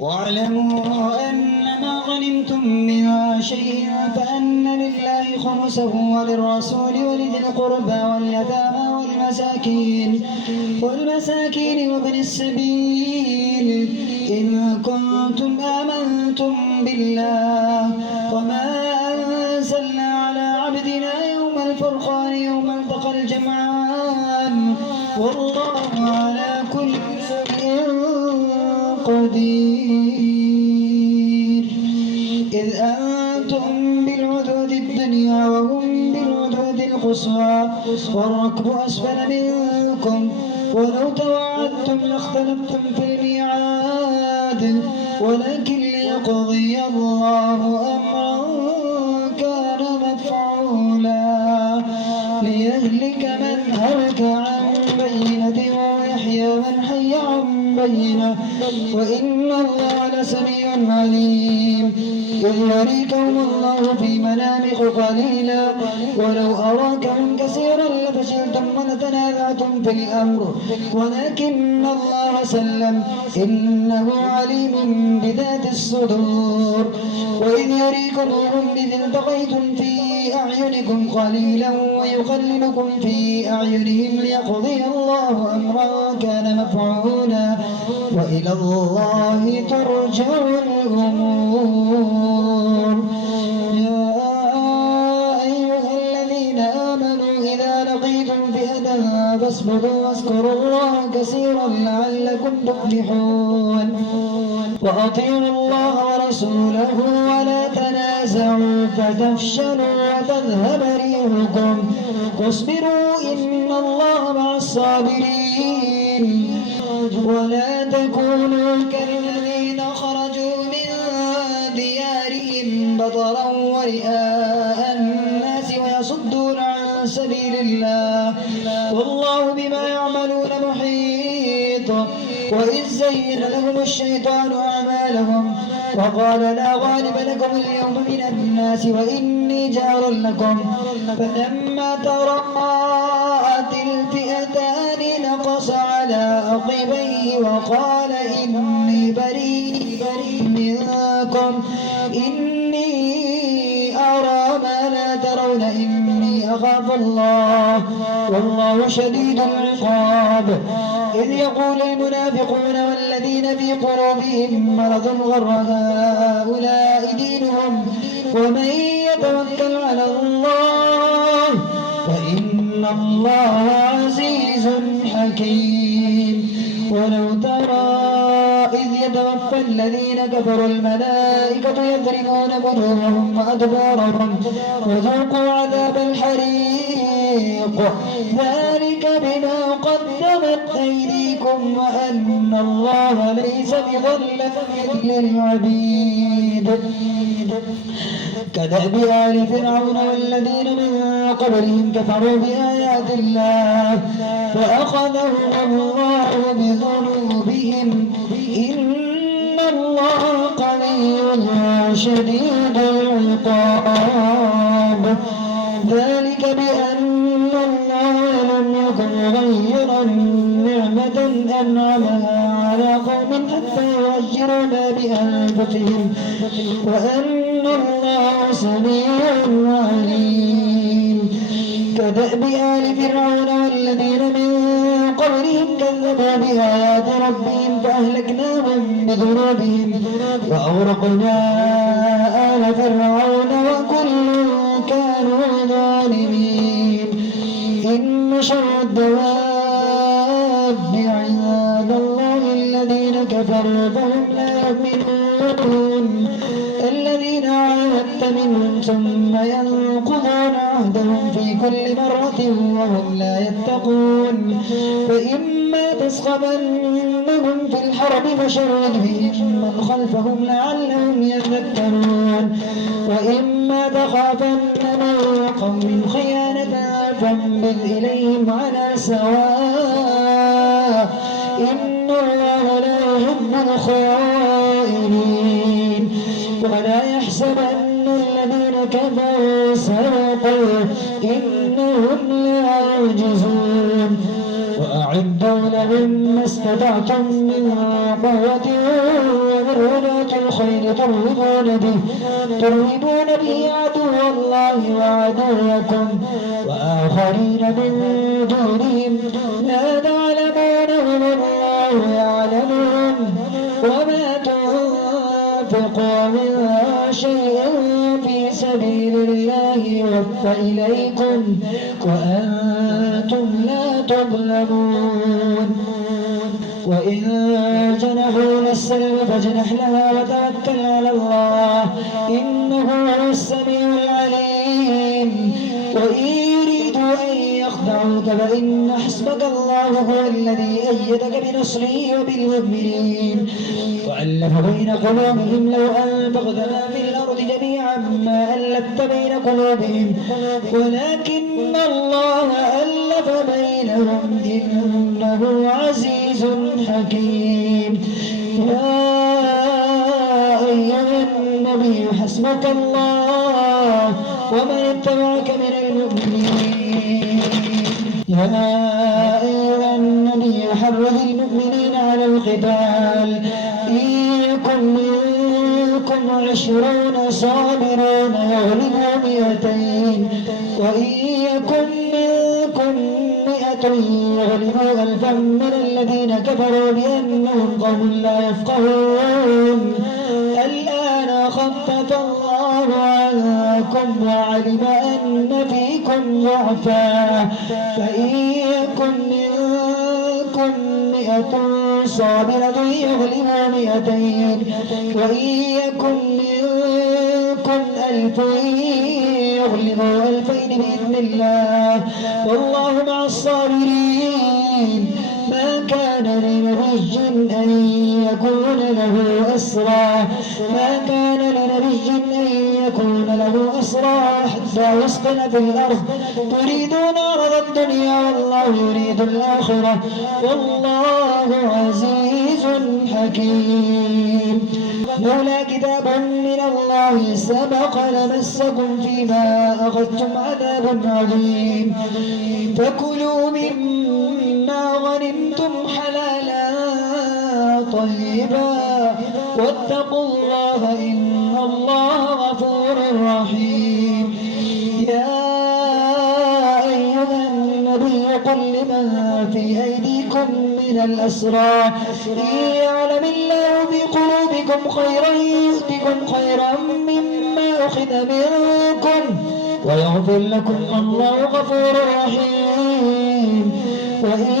واعلموا أنما غنمتم من شيء فأن لله خمسه وللرسول ولذي القربى واليتامى والمساكين وابن السبيل إن كنتم آمنتم بالله وما أنزلنا على عبدنا يوم الفرقان يوم التقى الجمعان والله على كل شيء قدير. إذ أنتم بالعدود الدنيا وهم بالعدود القصوى والركب أسفل منكم ولو تواعدتم لاختلفتم في الميعاد ولكن ليقضي الله أمرا كان مفعولا ليهلك من هلك عن بينة ويحيى من حي عن بينة وإن الله لسميع عليم. إذ يريكهم الله في منامك قليلا ولو أراكهم كثيرا لفشلتم ولتنازعتم في الأمر ولكن الله سلم إنه عليم بذات الصدور. وإذ يريكمهم إذ التقيتم في أعينكم قليلا ويقللكم في أعينهم ليقضي الله أمرا كان مفعولا وإلى الله ترجع الأمور. يا أيها الذين آمنوا إذا لقيتم فئة فاصبروا واذكروا الله كثيرا لعلكم تفلحون. وأطيعوا الله ورسوله ولا تنازعوا فتفشلوا وتذهب ريحكم واصبروا إن الله مع الصابرين. ولا تكونوا كالذين خرجوا من ديارهم بطرا ورئاء الناس ويصدون عن سبيل الله والله بما يعملون محيط. وإذ زين لهم الشيطان أعمالهم وقال لا غالب لكم اليوم من الناس وإني جار لكم فلما تراءت الفئتان نقص على عقبيه وقال إني بريء منكم إني أرى ما لا ترون إني أخاف الله والله شديد العقاب. إذ يقول المنافقون والذين في قلوبهم مرض غر هؤلاء دينهم ومن يتوكل على الله فإن الله عزيز حكيم. ولو ترى إذ يتوفى الذين كفروا الملائكة يضربون وجوههم وأدبارهم وذوقوا عذاب الحريق ذلك بما قدمت أيديكم وأن الله ليس بظلم للعبيد. كدأب آل فرعون والذين من قبلهم كفروا بآيات الله فأخذهم الله بذنوبهم إن الله قوي شديد العقاب. ذلك بأن الله لم يكن مغيرا نعمة أنعمها على قوم حتى يغيروا ما بأنفسهم وأن الله سميع عليم. كدأب آل فرعون والذين من قبلهم كذبوا بآيات ربهم فأهلكناهم بذنوبهم وأغرقنا آل فرعون وكل كانوا ظالمين. إن شر الدواب عند الله الذين كفروا فهم لا يؤمنون الذين عاهدت منهم ثم ينقضون عهدهم في كل مرة وهم لا يتقون. فإما تسخبنهم في الحرب فشرد بهم من خلفهم لعلهم يذكرون. وإما تخافن من قوم خيانة فانبذ إليهم على سواء إن الله لا يحب الخائنين. ولا يحسبن الذين كفروا سبقوا إنهم لا يعجزون. وأعدوا لهم ما استطعتم من قوة ومن ترهبون به عدو الله وعدوكم وآخرين من دونهم لا تعلمونهم الله يعلمون وما تنفقوا من شيء في سبيل الله يوفى إليكم وأنتم لا تظلمون وإن جنحوا للسلم فاجنح لها وتوكل على الله إنه هو السميع العليم وإن يريدوا أن يخدعوك فإن حسبك الله هو الذي أيدك بنصره وبالمؤمنين وألف بين قلوبهم لو أنفقت ما في الأرض جميعا ما ألفت بين قلوبهم ولكن الله ألف بينهم إنه عزيز حكيم يا أيها النبي حسبك الله ومن اتبعك من المؤمنين يا أيها النبي حرض المؤمنين على القتال إن يكن منكم 20 صابرون يغلبوا 200 وإن يكن منكم 100 يغلبوا 1000 من الذين كفروا بأنهم قوم لا يفقهون الآن خفف الله عنكم وعلم أن فيكم ضعفا فإن يكن منكم 100 صابرة يغلبوا 200 وإن يكن منكم 1000 يغلبوا 2000 بإذن الله والله مع الصابرين ما كان لنبي أن يكون له أسرى حتى يسكن في الأرض تريدون عرض الدنيا والله يريد الآخرة والله عزيز حكيم لولا كتاب من الله سبق لمسكم فيما أخذتم عذاب عظيم فكلوا مما غنمتم حلالا طيبا واتقوا الله إن الله غفور رحيم يا أيها النبي قل لمن في أيديكم من الأسرى إن يعلم الله في قلوبكم خيرا يؤتكم خيرا مما أخذ منكم ويغفر لكم والله غفور رحيم وإن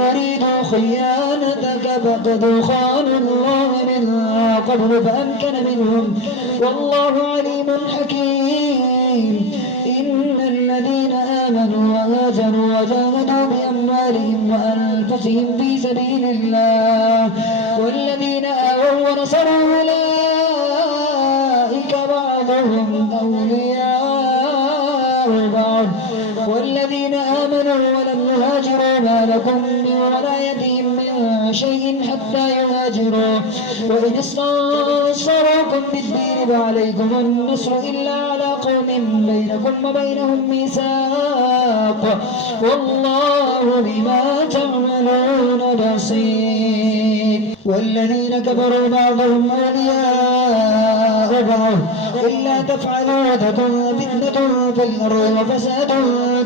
يريدوا خيانتك فقد خانوا الله من قبل فأمكن منهم والله عليم حكيم إن الذين آمنوا وهاجروا وجاهدوا بأموالهم وأنفسهم في سبيل الله والذين آووا ونصروا أولئك بعضهم أولياء بعض والذين آمنوا ولم يهاجروا ما لكم من ولايتهم من شيء حتى يهاجروا وإن استنصروكم بالدين فعليكم النصر إلا على قوم بينكم وبينهم ميثاق والله بما تعملون بصير والذين كفروا بعضهم أولياء بعض إلا تفعلوا تكن فتنة في الأرض وفساد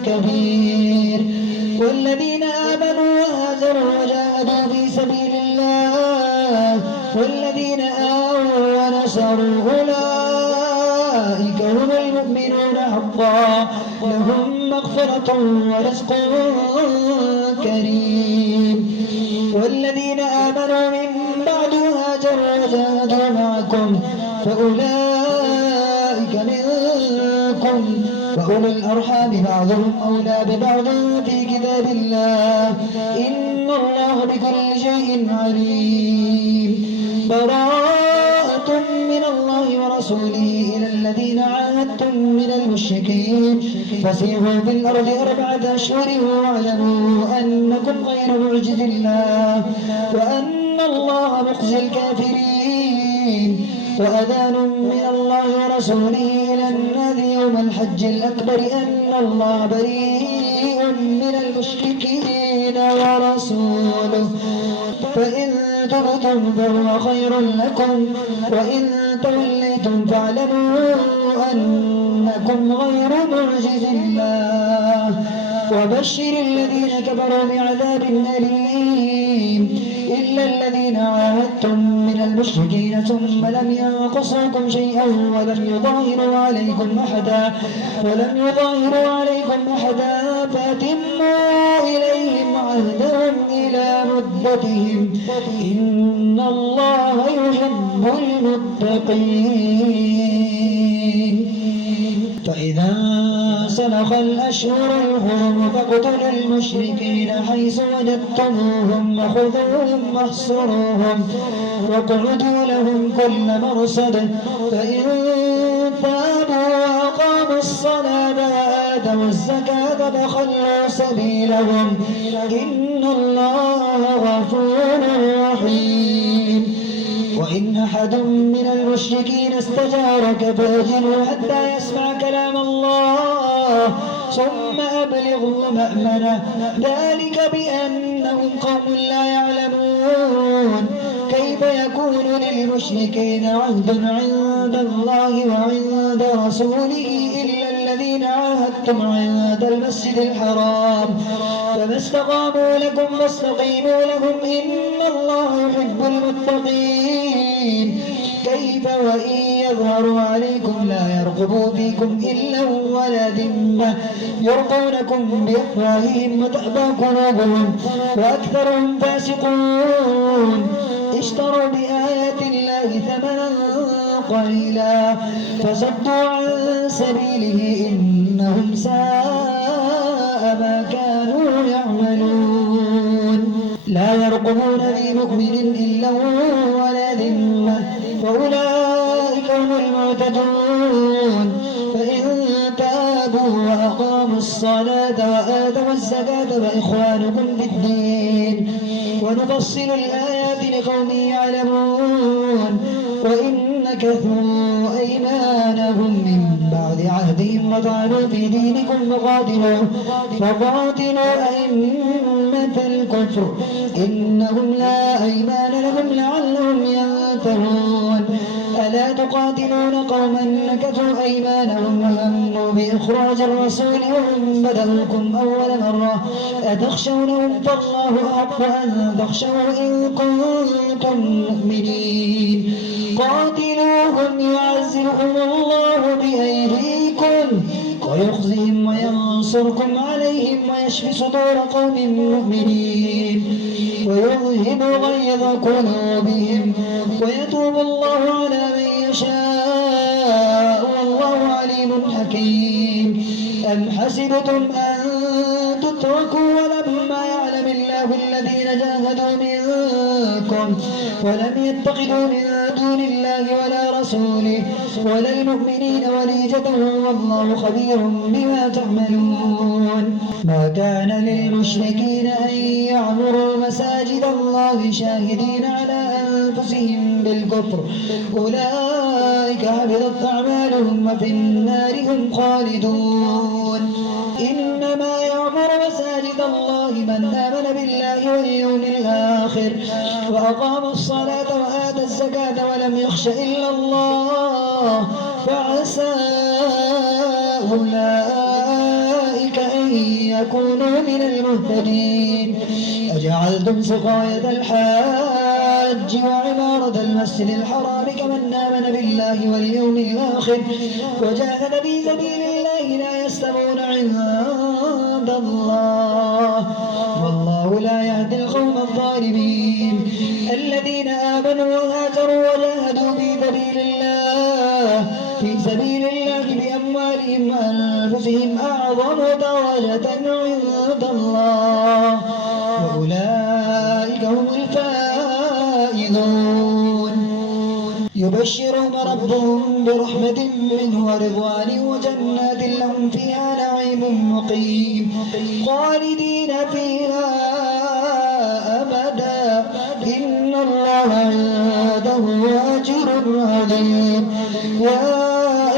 كبير والذين آمنوا وهاجروا وجاهدوا في سبيل الله والذين آووا ونصروا أولئك هم المؤمنون حقا لهم مغفرة ورزق كريم والذين آمنوا من بعد هاجروا وجاهدوا معكم فأولئك منكم وأولو الأرحام بعضهم أولى ببعض في كتاب الله إن الله بكل شيء عليم براءة من الله ورسوله إلى الذين عاهدتم من المشركين فسيحوا في الأرض 4 أشهر واعلموا أنكم غير معجز الله وأن الله مخزي الكافرين وأذان من الله ورسوله إلى الناس يوم الحج الأكبر أن الله بريء من المشركين ورسوله فإن تبتم فهو خير لكم وإن توليتم فاعلموا أنكم غير معجز الله وبشر الذين كفروا بعذاب أليم إلا الذين عاهدتم من المشركين ثم لم ينقصوكم شيئا ولم يظاهروا عليكم أحدا فأتموا إليهم عهدهم إلى مدتهم إن الله يحب المتقين. فإذا سلخ الأشهر الحرم فاقتلوا المشركين حيث وجدتموهم وخذوهم واحصروهم واقعدوا لهم كل مرصد فإن تابوا وأقاموا الصلاة وآتوا الزكاة فخلوا سبيلهم إن الله غفور رحيم. وإن أحد من المشركين استجارك فأجره حتى يسمع كلام الله ثم أبلغه مأمنه ذلك بأنهم قوم لا يعلمون. كيف يكون للمشركين عهد عند الله وعند رسوله إلا الذين عاهدتم عند المسجد الحرام فما استقاموا لكم فاستقيموا لهم إن الله يحب المتقين. كيف وإن يظهروا عليكم لا يرقبوا فيكم إلا ولا ذمة يرضونكم بأفواههم وتأبى قلوبهم وأكثرهم فاسقون. اشتروا بآيات الله ثمنا قليلا فصدوا عن سبيله إنهم ساء ما كانوا يعملون. لا يرقبون في مؤمن إلا ولا ذمة فأولئك هم المعتدون. فإن تابوا وأقاموا الصلاة وآتوا الزكاة فإخوانكم في الدين ونفصل الآيات لقوم يعلمون. وإن نكثوا أيمانهم من بعد عهدهم وطعنوا في دينكم فقاتلوا أئمة الكفر إنهم لا أيمان لهم لعلهم ينتهون. ألا تقاتلون قوما نكثوا أيمانهم وهموا بإخراج الرسول وهم بدأوكم أول مرة أتخشونهم فالله أحق أن تخشوا إن كنتم مؤمنين. قاتلوهم يعزهم الله بأيديكم ويخزهم وينصركم عليهم ويشفي صدور قوم مؤمنين ويذهب غيظ قلوبهم ويتوب الله على من يشاء والله عليم حكيم. أم حسبتم أن تتركوا ولما يعلم الله الذين جاهدوا منكم ولم يتخذوا من دون الله ولا رسوله ولا المؤمنين وليجة والله خبير بما تعملون. ما كان للمشركين أن يعمروا مساجد الله شاهدين على أنفسهم بالكفر أولئك حبطت أعمالهم وفي النار هم خالدون. إنما يعمر مساجد الله من آمن بالله واليوم الآخر وأقام الصلاة وآتى الزكاة ولم يخش إلا الله فعسى أولئك أن يكونوا من المهتدين. أجعلتم سقاية الحاج وعمارة المسجد الحرام كمن آمن بالله واليوم الآخر وجاهد في سبيل الله لا يستوون عند الله والله لا يهدي القوم الظالمين. الذين آمنوا وهاجروا وجاهدوا في سبيل الله بأموالهم وأنفسهم أعظم درجة عند الله وأولئك هم الفائزون. يبشرهم ربهم برحمة منه ورضوان وجنات لهم فيها نعيم مقيم خالدين فيها أبدا إن الله عنده أجر عظيم. يا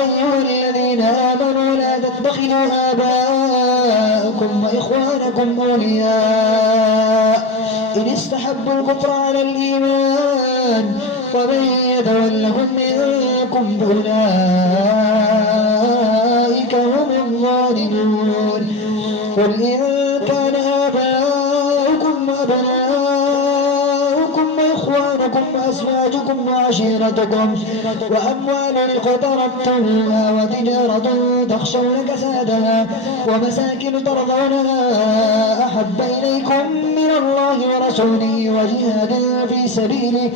أيها الذين آمنوا لا تتخذوا آباءكم وإخوانكم أولياء فإن استحبوا الكفر على الإيمان ومن يتولهم منكم فأولئك هم الظالمون. قل إن كان آباؤكم وأبناؤكم وإخوانكم وأزواجكم وعشيرتكم وأموال اقترفتموها وتجارة تخشون كسادها ومساكن ترضونها أحب إليكم من الله ورسوله وجهاد في سبيله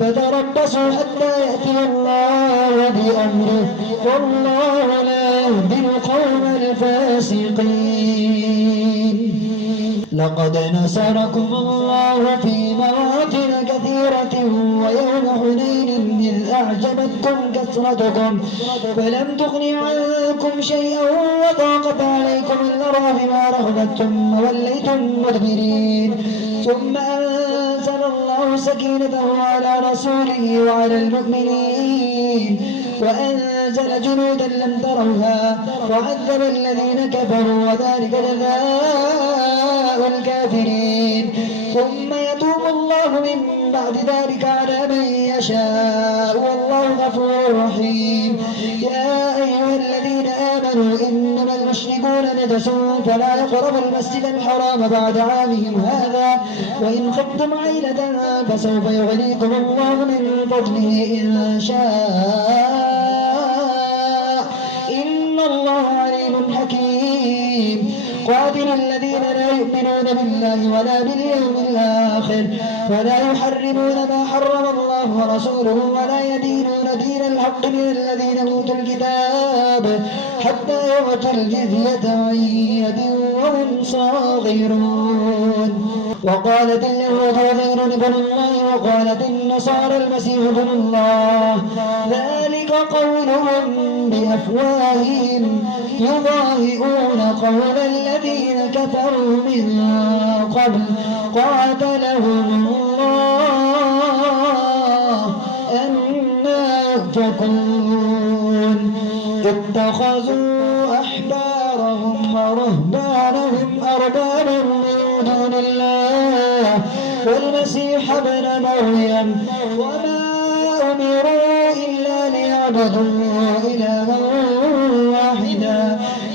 فتربصوا حتى يأتي الله بأمره والله لا يهدي القوم الفاسقين. لقد نصركم الله في مواطن كثيرة ويوم حنين إذ أعجبتكم كثرتكم فلم تغن عنكم شيئا وضاقت عليكم الأرض بما رحبت ثم وليتم مدبرين ثم أنزل الله سكينته على رسوله وعلى المؤمنين وأنزل جنودا لم تروها وعذب الذين كفروا وذلك جزاء الكافرين. ثم يتوب الله من بعد ذلك على من يشاء والله غفور رحيم. يا أيها الذين آمنوا إنما المشركون نجس فلا يقربوا المسجد الحرام بعد عامهم هذا وإن خفتم عيلة فسوف يغنيكم الله من فضله إن شاء إن الله عليم حكيم. قاتل الذين لا يؤمنون بالله ولا باليوم الآخر ولا يحرمون ما حرم الله ورسوله ولا يدينون دين الحق من الذين أوتوا الكتاب حتى يعطوا الجزية عن يد وهم صاغرون. وقالت اليهود عزير ابن الله وقالت النصارى المسيح ابن الله ذلك قولهم بأفواههم يضاهئون قول الذين كفروا من قبل قاتلهم الله أنى يؤفكون. اتخذوا أحبارهم ورهبانهم أربابا من دون الله والمسيح ابن مريم وما أمروا إلا ليعبدوا إلها واحدا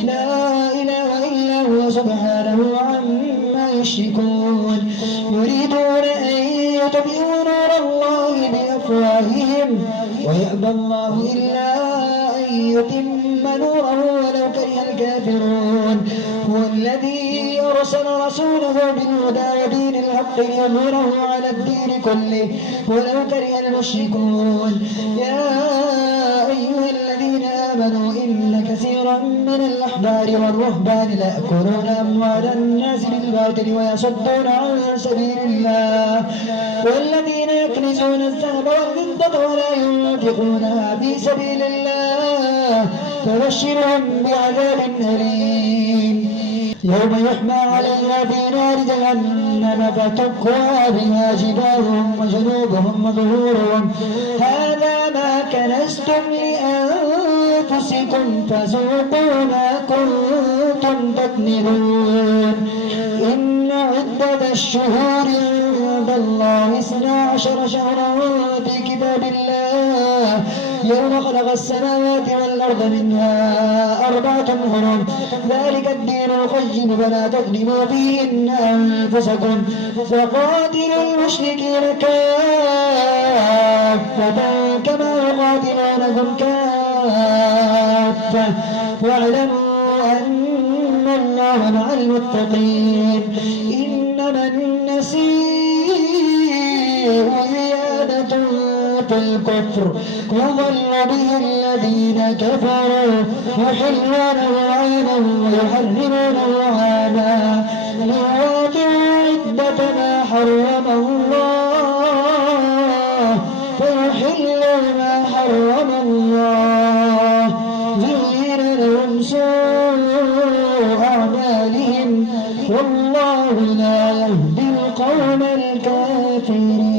لا إله إلا هو سبحانه عما يشركون. يريدون أن يطفئوا نور الله بأفواههم ويأبى الله إلا أن يتم نوره ولو كره الكافرون. هو الذي أرسل رسوله بالهدى ودين الحق ليظهره على الدين كله ولو كره المشركون. يا أيها الذين آمنوا إن كثيرا من الأحبار والرهبان ليأكلون أموال الناس بالباطل ويصدون عن سبيل الله والذين يكنزون الذهب والفضة ولا ينفقونها في سبيل الله فبشرهم بعذاب أليم. يوم يحمى عليها في نار جهنم فتكوى بها جباههم وجنوبهم وظهورهم هذا ما كنزتم لأنفسكم فذوقوا ما كنتم تكنزون. إن عدة الشهور عند الله 12 شهرا في كتاب الله يوم خلق السماوات والأرض منها 4 حرم ذلك الدين القيم فلا تظلموا فيهن أنفسكم وقاتلوا المشركين كافة كما يقاتلونكم كافة واعلموا أن الله مع المتقين. إنما النسيء زيادة في الكفر يضل به الذين كفروا يحلونه عاما ويحرمونه عاما ليواطئوا عدة ما حرم الله فيحلوا ما حرم الله زين لهم سوء أعمالهم والله لا يهدي القوم الكافرين.